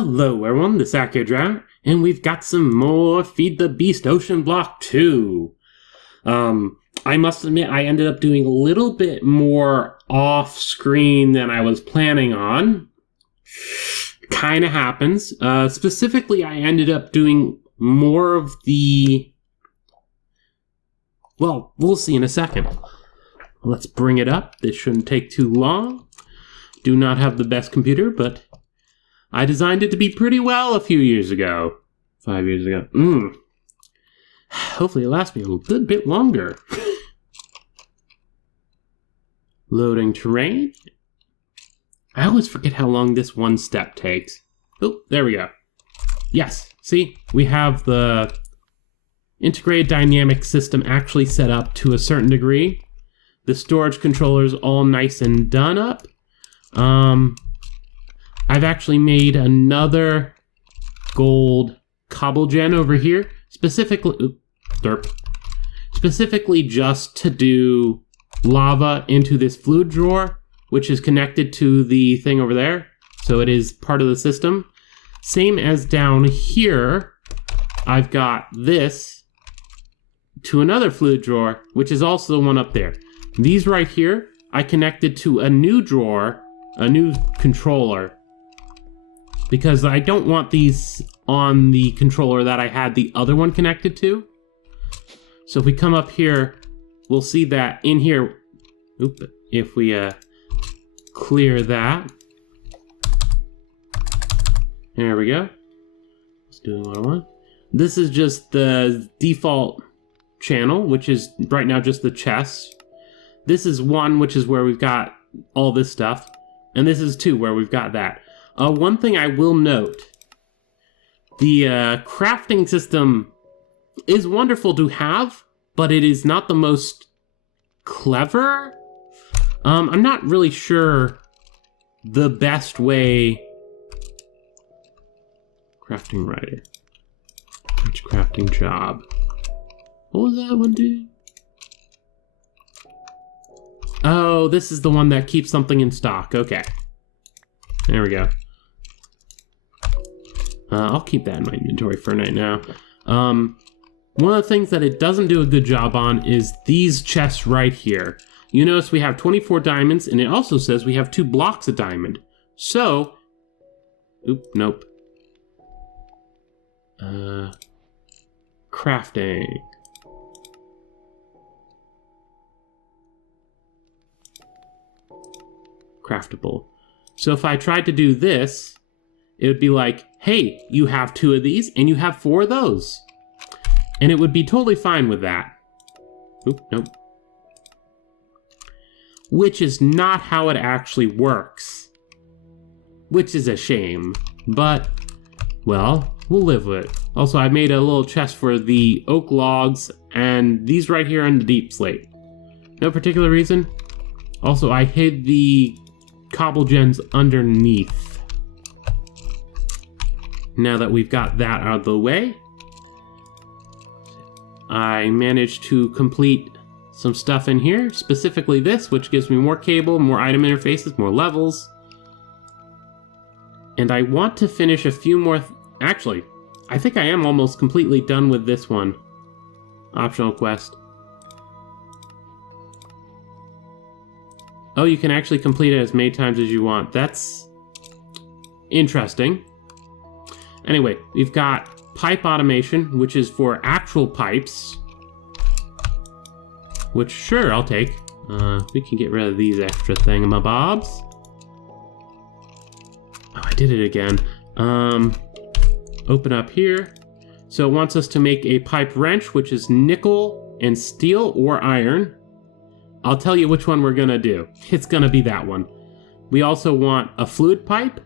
Hello everyone, this is AccuDrown, and we've got some more Feed the Beast OceanBlock2. I must admit I ended up doing a little bit more off-screen than I was planning on. Kinda happens. Specifically, I ended up doing more of the... Well, we'll see in a second. Let's bring it up. This shouldn't take too long. Do not have the best computer, but I designed it to be pretty well a few years ago. 5 years ago. Hopefully it lasts me a good bit longer. Loading terrain. I always forget how long this one step takes. Oh, there we go. Yes, see? We have the integrated dynamic system actually set up to a certain degree. The storage controller's all nice and done up. I've actually made another gold cobble gen over here, specifically just to do lava into this fluid drawer, which is connected to the thing over there. So it is part of the system. Same as down here, I've got this to another fluid drawer, which is also the one up there. These right here, I connected to a new drawer, a new controller, because I don't want these on the controller that I had the other one connected to. So if we come up here, we'll see that in here, if we clear that. There we go. Let's do what I want. This is just the default channel, which is right now just the chest. This is 1, which is where we've got all this stuff. And this is 2, where we've got that. One thing I will note, the crafting system is wonderful to have, but it is not the most clever. I'm not really sure the best way. Crafting writer. Which crafting job? What was that one doing? Oh, this is the one that keeps something in stock. Okay. There we go. I'll keep that in my inventory for right now. One of the things that it doesn't do a good job on is these chests right here. You notice we have 24 diamonds, and it also says we have 2 blocks of diamond. So, nope. Crafting. Craftable. So if I tried to do this, it would be like, hey, you have 2 of these and you have 4 of those. And it would be totally fine with that. Nope. Which is not how it actually works. Which is a shame. But, well, we'll live with it. Also, I made a little chest for the oak logs and these right here on the deep slate. No particular reason. Also, I hid the cobble gens underneath. Now that we've got that out of the way, I managed to complete some stuff in here, specifically this, which gives me more cable, more item interfaces, more levels. And I want to finish a few more... Actually, I think I am almost completely done with this one. Optional quest. Oh, you can actually complete it as many times as you want. That's interesting. Anyway, we've got pipe automation, which is for actual pipes. Which, sure, I'll take. We can get rid of these extra thingamabobs. Oh, I did it again. Open up here. So it wants us to make a pipe wrench, which is nickel and steel or iron. I'll tell you which one we're gonna do. It's gonna be that one. We also want a fluid pipe,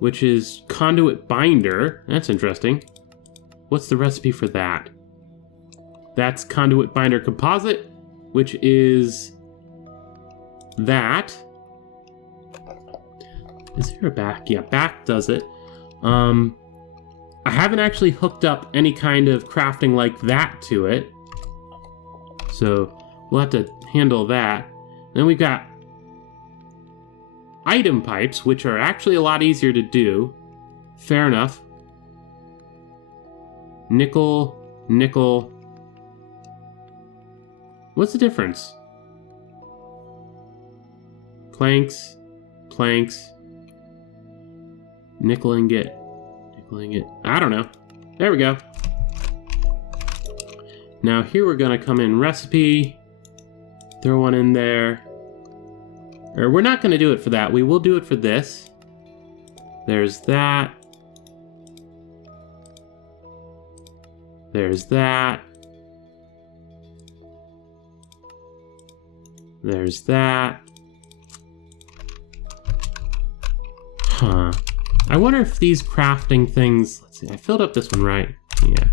which is conduit binder. That's interesting. What's the recipe for that? That's conduit binder composite, which is that. Is there a back? Yeah, back does it. I haven't actually hooked up any kind of crafting like that to it. So we'll have to handle that. Then we've got item pipes, which are actually a lot easier to do. Fair enough. Nickel, nickel. What's the difference? Planks, planks. Nickel ingot, nickel ingot. I don't know. There we go. Now here we're gonna come in recipe. Throw one in there. Or we're not gonna do it for that. We will do it for this. There's that. There's that. There's that. Huh. I wonder if these crafting things... Let's see, I filled up this one right. Yeah.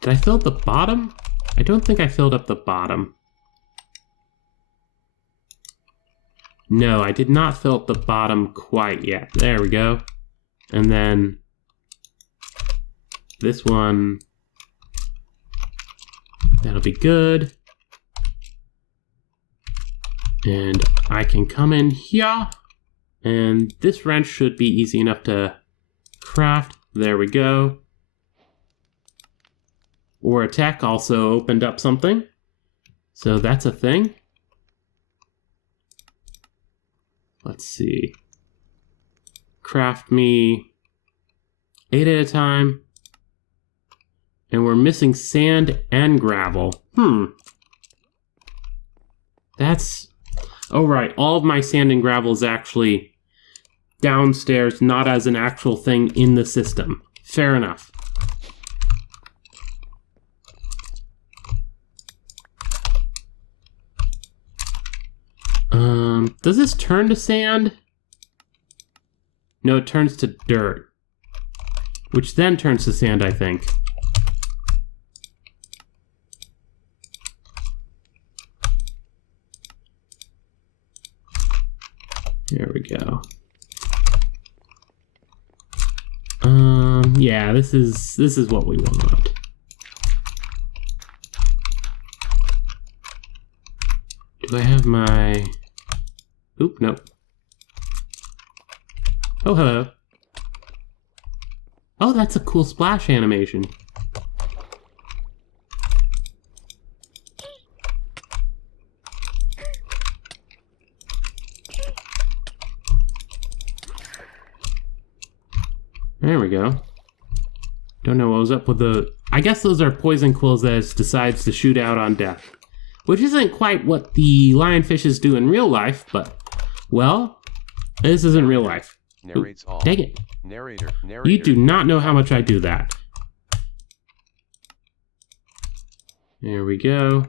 Did I fill up the bottom? I don't think I filled up the bottom. No, I did not fill up the bottom quite yet. There we go. And then this one, that'll be good. And I can come in here, and this wrench should be easy enough to craft. There we go. Or a tech also opened up something. So that's a thing. Let's see. Craft me 8 at a time. And we're missing sand and gravel. That's... Oh, right. All of my sand and gravel is actually downstairs, not as an actual thing in the system. Fair enough. Does this turn to sand? No, it turns to dirt. Which then turns to sand, I think. There we go. Yeah, this is what we want. Do I have my... Oop, nope. Oh, hello. Oh, that's a cool splash animation. There we go. Don't know what was up with the... I guess those are poison quills that it decides to shoot out on death. Which isn't quite what the lionfishes do in real life, but... Well, this isn't real life. Narrates all. Dang it. Narrator. You do not know how much I do that. There we go.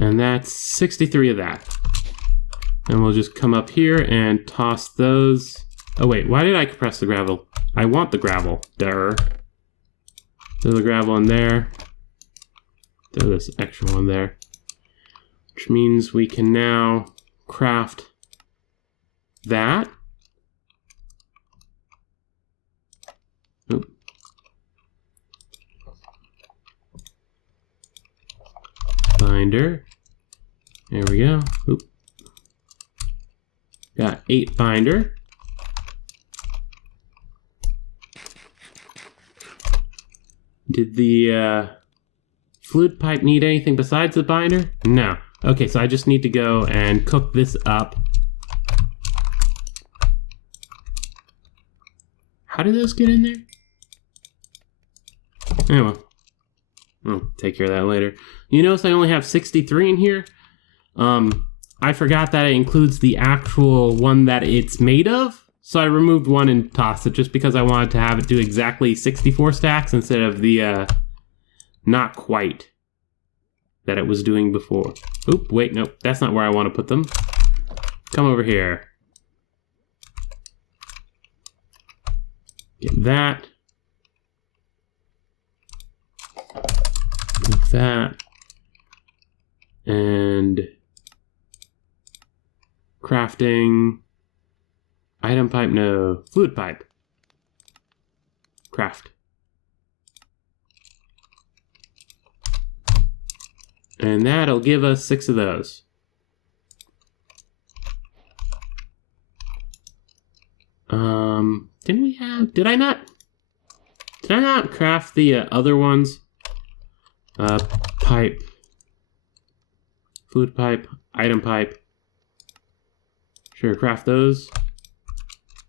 And that's 63 of that. And we'll just come up here and toss those. Oh wait, why did I compress the gravel? I want the gravel. Duh. Throw the gravel in there. Throw this extra one there. Which means we can now craft that. Oop. Binder. There we go. Oop. Got 8 binder. Did the fluid pipe need anything besides the binder? No. Okay, so I just need to go and cook this up. How did those get in there? Oh well. I'll take care of that later. You notice I only have 63 in here. I forgot that it includes the actual one that it's made of. So I removed one and tossed it just because I wanted to have it do exactly 64 stacks instead of the not quite that it was doing before. Oop, wait, nope, that's not where I want to put them. Come over here. Get that. Move that. And crafting. Item pipe, no. Fluid pipe. Craft. And that'll give us 6 of those. Didn't we have... Did I not craft the other ones? Pipe. Food pipe. Item pipe. Sure, craft those.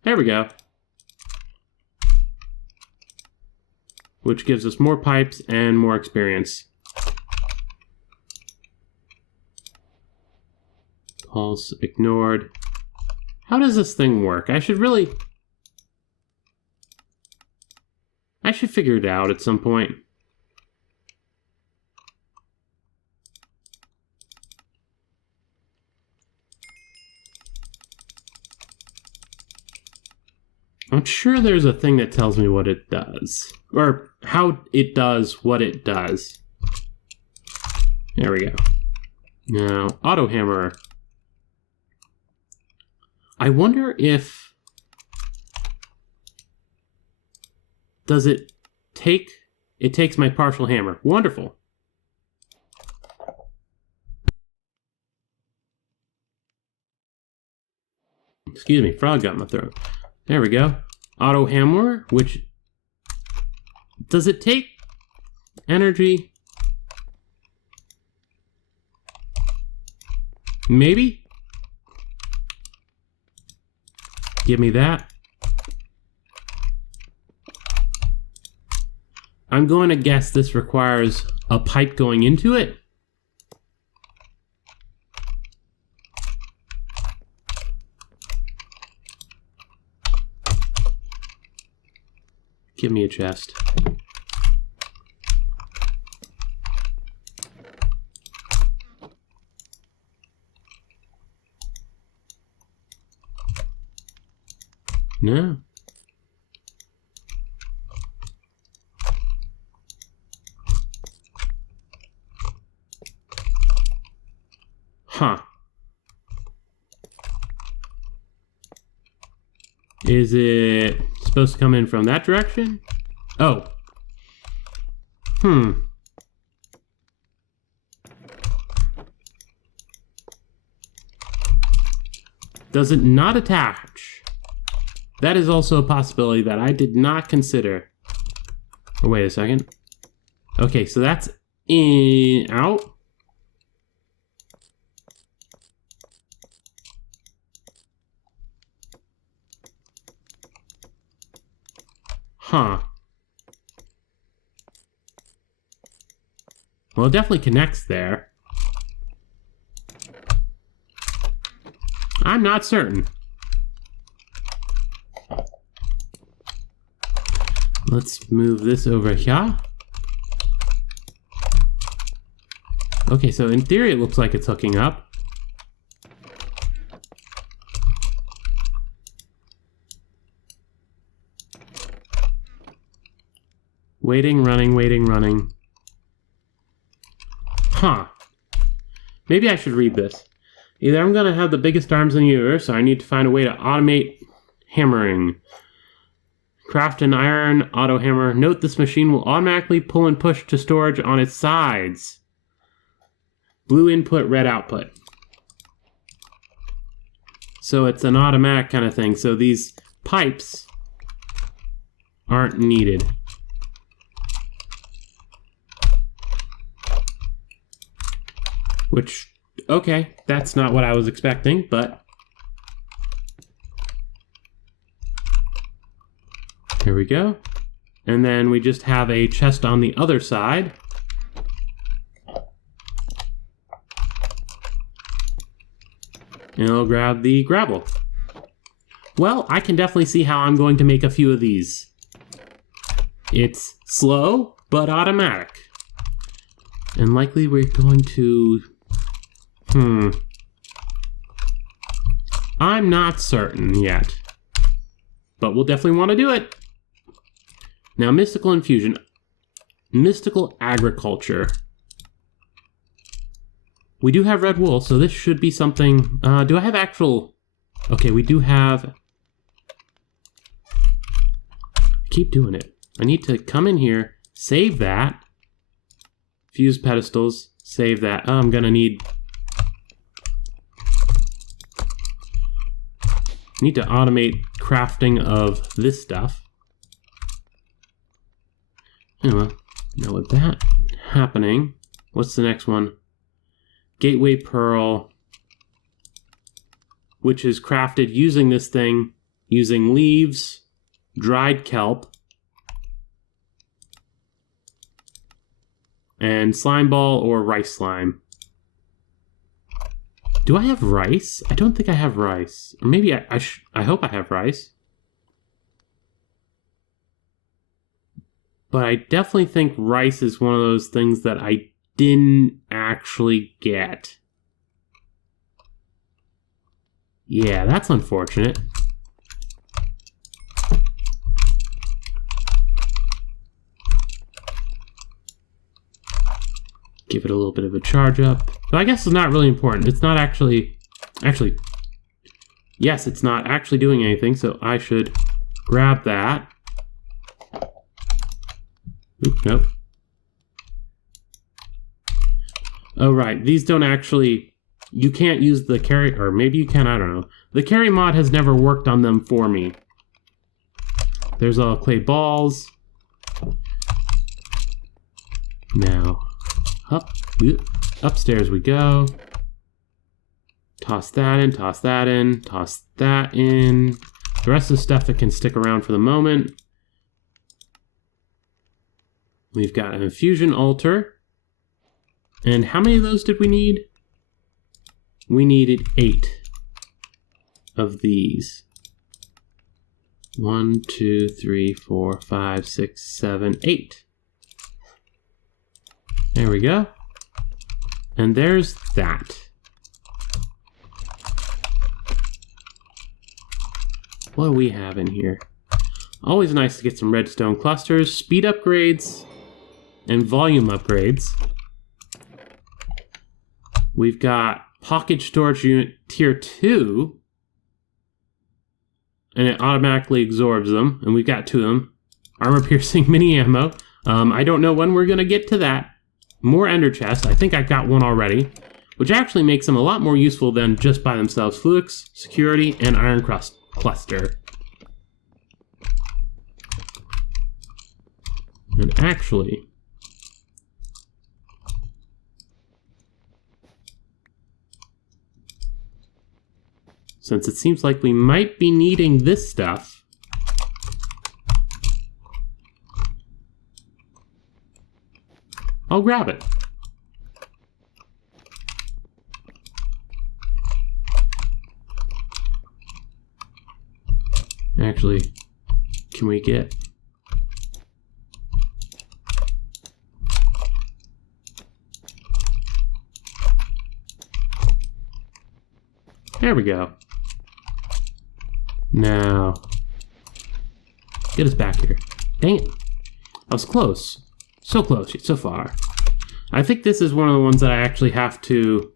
There we go. Which gives us more pipes and more experience. Pulse ignored. How does this thing work? I should figure it out at some point. I'm sure there's a thing that tells me what it does. Or how it does what it does. There we go. Now, AutoHammer. I wonder if... Does it take... It takes my partial hammer. Wonderful. Excuse me, frog got in my throat. There we go. AutoHammer, which... Does it take energy? Maybe? Give me that. I'm going to guess this requires a pipe going into it. Give me a chest. No. Huh. Is it supposed to come in from that direction? Oh. Does it not attach? That is also a possibility that I did not consider. Oh, wait a second. Okay, so that's in, out. Huh. Well, it definitely connects there. I'm not certain. Let's move this over here. Okay, so in theory it looks like it's hooking up. Waiting, running, waiting, running. Huh. Maybe I should read this. Either I'm going to have the biggest arms in the universe, or I need to find a way to automate hammering. Craft an iron AutoHammer. Note this machine will automatically pull and push to storage on its sides. Blue input, red output. So it's an automatic kind of thing. So these pipes aren't needed. Which, okay, that's not what I was expecting, but... Here we go. And then we just have a chest on the other side. And I'll grab the gravel. Well, I can definitely see how I'm going to make a few of these. It's slow, but automatic. And likely we're going to... I'm not certain yet. But we'll definitely want to do it. Now, mystical infusion. Mystical agriculture. We do have red wool, so this should be something... do I have actual... Okay, we do have... Keep doing it. I need to come in here, save that. Fuse pedestals. save that. Oh, I'm gonna need to automate crafting of this stuff. Anyway, now with that happening, what's the next one? Gateway Pearl, which is crafted using this thing, using leaves, dried kelp, and slime ball or rice slime. Do I have rice? I don't think I have rice. Or maybe I hope I have rice. But I definitely think rice is one of those things that I didn't actually get. Yeah, that's unfortunate. Give it a little bit of a charge up. But I guess it's not really important. It's not actually, yes, it's not actually doing anything, so I should grab that. Oop, nope. Oh, right. These don't actually, you can't use the carry, or maybe you can, I don't know. The carry mod has never worked on them for me. There's all clay balls. Now, upstairs we go. Toss that in, toss that in, toss that in. The rest of the stuff that can stick around for the moment. We've got an infusion altar. And how many of those did we need? We needed 8 of these. 1, 2, 3, 4, 5, 6, 7, 8. There we go. And there's that. What do we have in here? Always nice to get some redstone clusters, speed upgrades, and volume upgrades. We've got pocket storage unit tier 2, and it automatically absorbs them, and we've got 2 of them. Armor piercing mini ammo. I don't know when we're going to get to that. More ender chests. I think I got one already, which actually makes them a lot more useful than just by themselves. Fluix, security, and iron cluster. And actually, since it seems like we might be needing this stuff, I'll grab it. Actually, can we get... There we go. Now, get us back here. Dang it. I was close. So close, so far. I think this is one of the ones that I actually have to...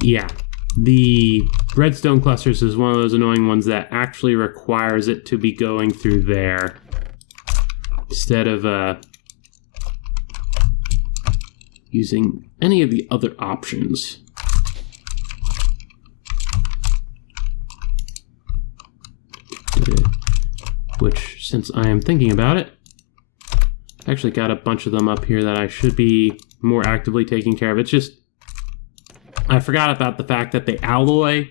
Yeah. The redstone clusters is one of those annoying ones that actually requires it to be going through there. Instead of using any of the other options. Which, since I am thinking about it, I actually got a bunch of them up here that I should be more actively taking care of. It's just, I forgot about the fact that they alloy,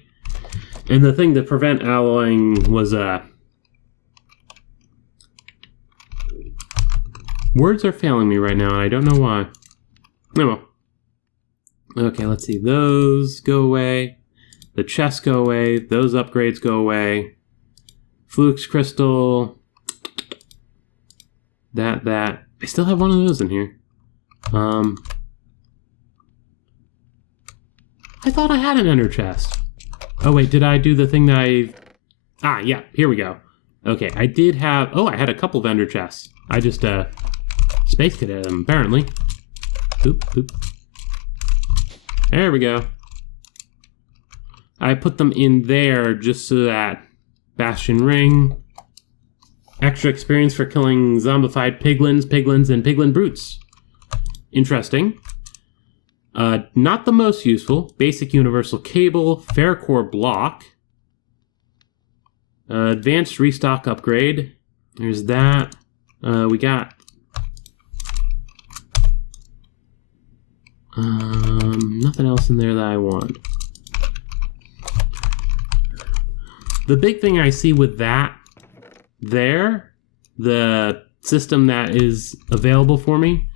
and the thing to prevent alloying was words are failing me right now, and I don't know why. Oh well. Okay, let's see. Those go away. The chests go away. Those upgrades go away. Fluix crystal. That. I still have one of those in here. I thought I had an ender chest. Oh wait, did I do the thing that I... Ah, yeah, here we go. Okay, I did have... Oh, I had a couple of ender chests. I just, space cadetted them, apparently. Oop. There we go. I put them in there just so that Bastion Ring... Extra experience for killing zombified piglins, and piglin brutes. interesting. Not the most useful. Basic universal cable, Ferrocore block. Advanced restock upgrade. There's that. We got... nothing else in there that I want. The big thing I see with that there, the system that is available for me,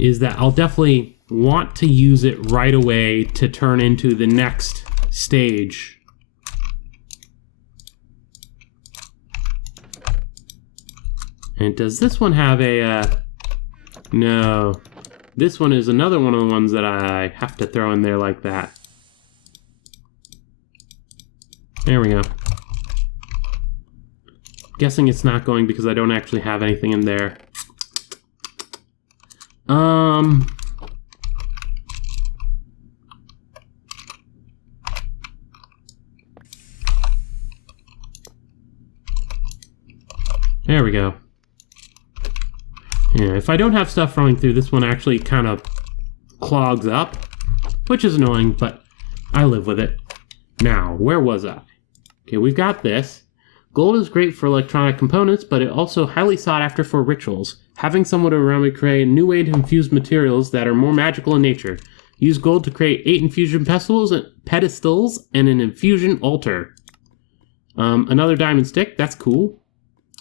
is that I'll definitely want to use it right away to turn into the next stage. And does this one have a, no. This one is another one of the ones that I have to throw in there like that. There we go. Guessing it's not going because I don't actually have anything in there. There we go. Yeah, if I don't have stuff running through, this one actually kind of clogs up, which is annoying, but I live with it. Now, where was I? Okay, we've got this. Gold is great for electronic components, but it also highly sought after for rituals. Having someone around me create a new way to infuse materials that are more magical in nature. Use gold to create 8 infusion pedestals and an infusion altar. Another diamond stick, that's cool.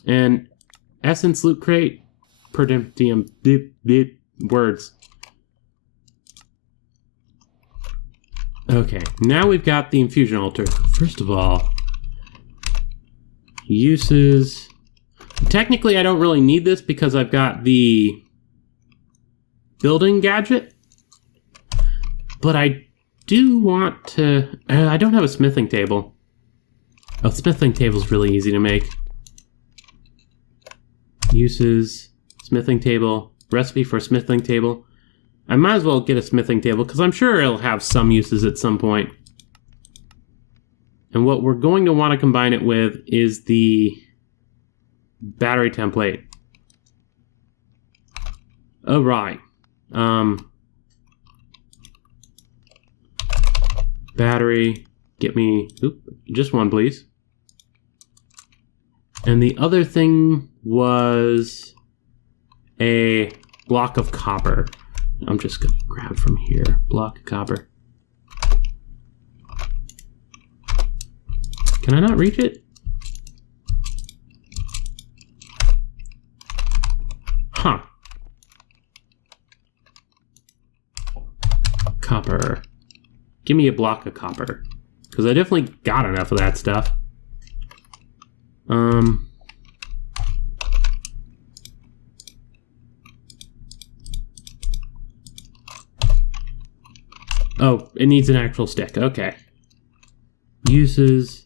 And essence loot crate. Per diem, words. Okay, now we've got the infusion altar. First of all, uses. Technically, I don't really need this because I've got the building gadget. But I do want to... I don't have a smithing table. A smithing table is really easy to make. Uses... smithing table, recipe for a smithing table. I might as well get a smithing table because I'm sure it'll have some uses at some point. And what we're going to want to combine it with is the battery template. Oh, right. Battery, get me, just one, please. And the other thing was a block of copper. I'm just gonna grab from here. Block of copper. Can I not reach it? Huh. Copper. Give me a block of copper. Because I definitely got enough of that stuff. Oh, it needs an actual stick. Okay. Uses.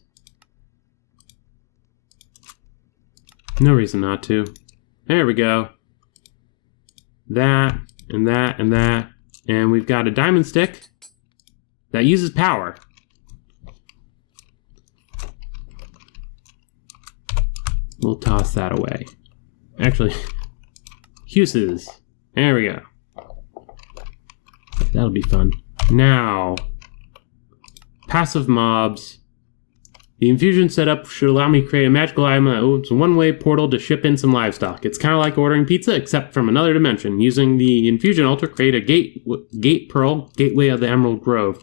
No reason not to. There we go. That, and that, and that. And we've got a diamond stick that uses power. We'll toss that away. Actually, uses. There we go. That'll be fun. Now, passive mobs. The infusion setup should allow me to create a magical item that opens a one-way portal to ship in some livestock. It's kind of like ordering pizza, except from another dimension. Using the infusion altar, create a gate pearl, gateway of the Emerald Grove.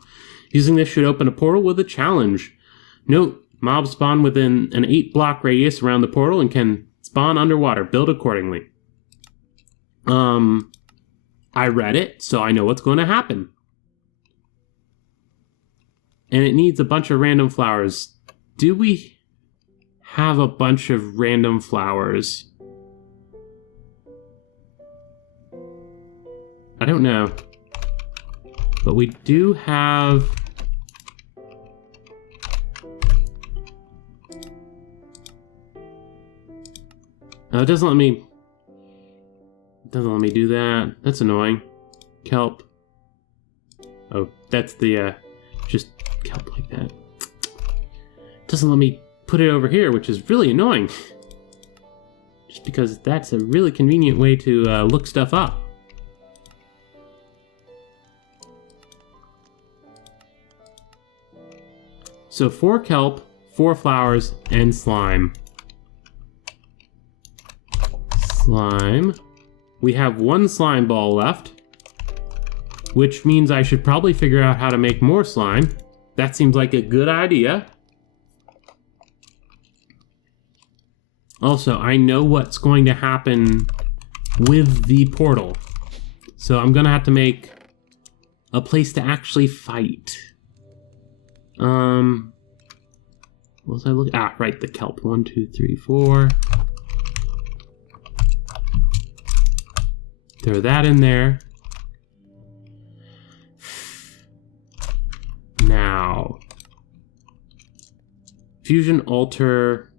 Using this should open a portal with a challenge. Note, mobs spawn within an 8-block radius around the portal and can spawn underwater. Build accordingly. I read it, so I know what's going to happen. And it needs a bunch of random flowers. Do we have a bunch of random flowers? I don't know. But we do have... Oh, it doesn't let me... It doesn't let me do that. That's annoying. Kelp. Oh, that's the, just kelp like that. Doesn't let me put it over here, which is really annoying. Just because that's a really convenient way to look stuff up. So 4 kelp, 4 flowers, and slime. Slime. We have 1 slime ball left, which means I should probably figure out how to make more slime. That seems like a good idea. Also, I know what's going to happen with the portal. So I'm gonna have to make a place to actually fight. What was I looking? Ah, right, the kelp. 1, 2, 3, 4. Throw that in there. Now, Fusion Altar.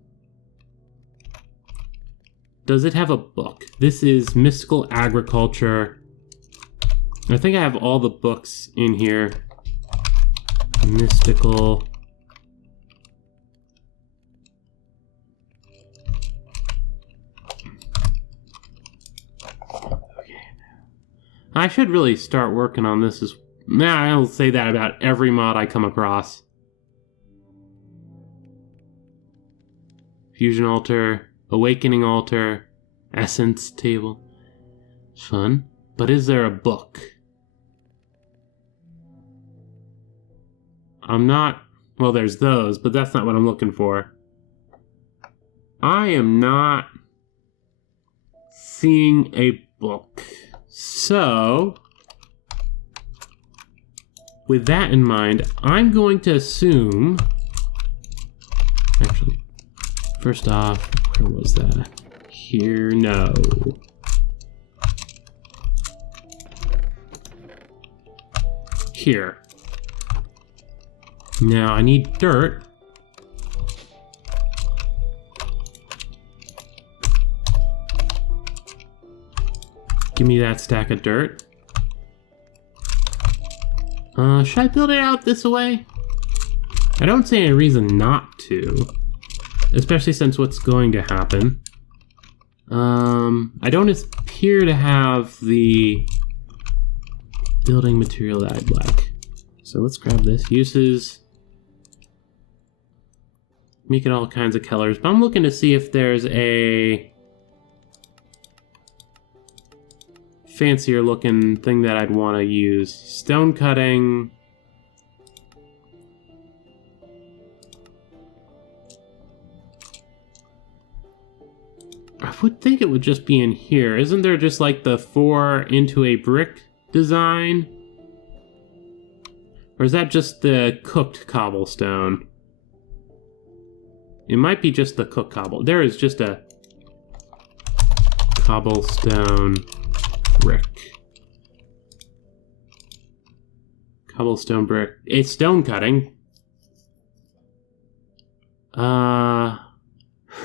Does it have a book? This is Mystical Agriculture. I think I have all the books in here. Mystical. Okay. I should really start working on this as... Nah, I'll say that about every mod I come across. Fusion Altar. Awakening Altar, Essence Table. Fun. But is there a book? I'm not... Well, there's those, but that's not what I'm looking for. I am not seeing a book. So, with that in mind, I'm going to assume... Actually, first off... Where was that? Here, no. Here. Now I need dirt. Give me that stack of dirt. Should I build it out this way? I don't see any reason not to. Especially since what's going to happen. I don't appear to have the building material that I'd like. So let's grab this. Uses. Make it all kinds of colors. But I'm looking to see if there's a fancier looking thing that I'd want to use. Stone cutting. I would think it would just be in here. Isn't there just like the 4 into a brick design? Or is that just the cooked cobblestone? It might be just the cooked cobble. There is just a cobblestone brick. Cobblestone brick. It's stone cutting. Rounded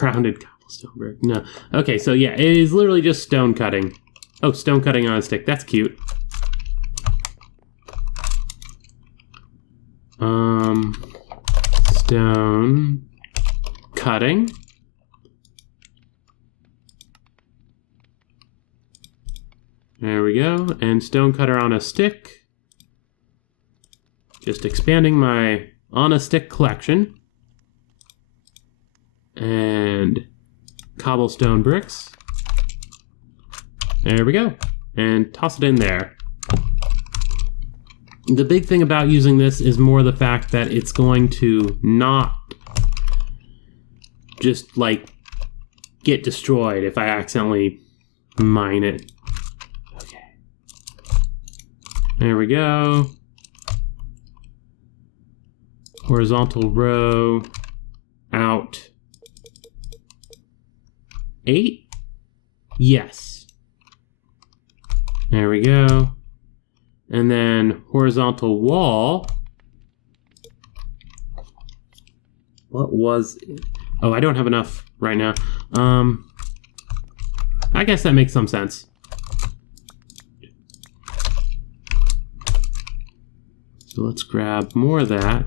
cobblestone brick. No. Okay, so yeah, it is literally just stone cutting. Oh, stone cutting on a stick. That's cute. Stone cutting. There we go. And stone cutter on a stick. Just expanding my on a stick collection. And cobblestone bricks. There we go. And toss it in there. The big thing about using this is more the fact that it's going to not just like get destroyed if I accidentally mine it. Okay. There we go. Horizontal row out. 8? Yes. There we go. And then horizontal wall. What was it? Oh, I don't have enough right now. I guess that makes some sense. So let's grab more of that.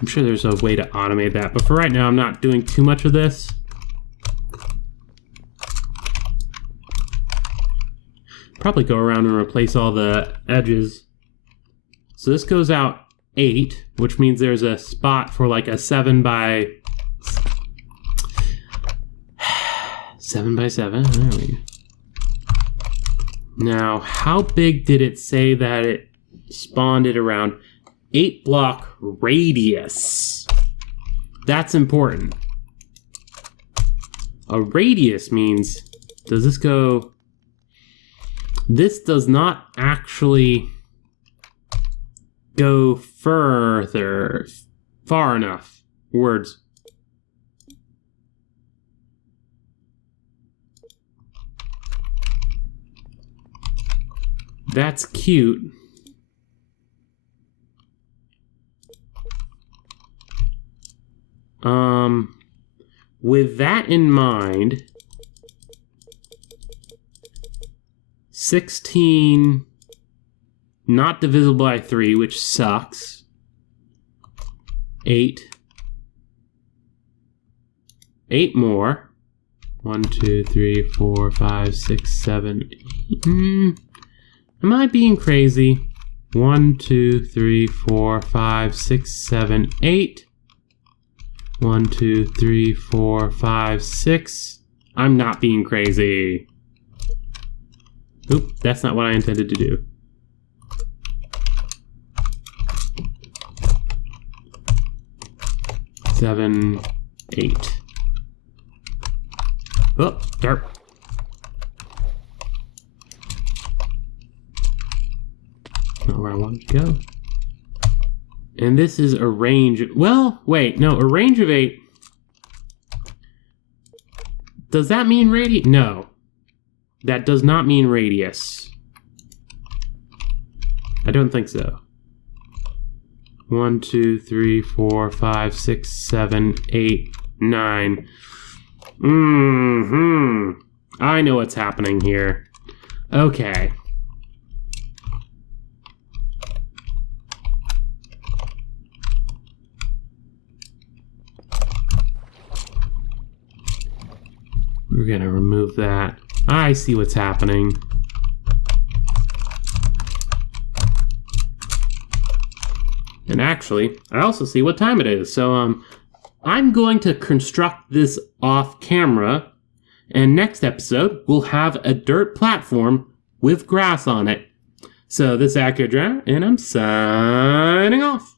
I'm sure there's a way to automate that, but for right now I'm not doing too much of this. probably go around and replace all the edges. So this goes out 8, which means there's a spot for like a 7 by 7 by 7. There we go. Now, how big did it say that it spawned it around? 8 block radius. That's important. A radius means, does this go... This does not actually go far enough. Words. That's cute. With that in mind, 16 not divisible by 3, which sucks. 8 more. 1, 2, 3, 4, 5, 6, 7, 8. Am I being crazy? 1, 2, 3, 4, 5, 6, 7, 8. 1, 2, 3, 4, 5, 6. I'm not being crazy. Oop, that's not what I intended to do. Seven, 8. Oh, dark. Not where I want to go. And this is a range. Well, wait, no, a range of 8. Does that mean radius? No. That does not mean radius. I don't think so. 1, 2, 3, 4, 5, 6, 7, 8, 9. I know what's happening here. Okay. We're gonna remove that. I see what's happening. And actually, I also see what time it is. So, I'm going to construct this off camera, and next episode, we'll have a dirt platform with grass on it. So, this is Accurate Drown, and I'm signing off.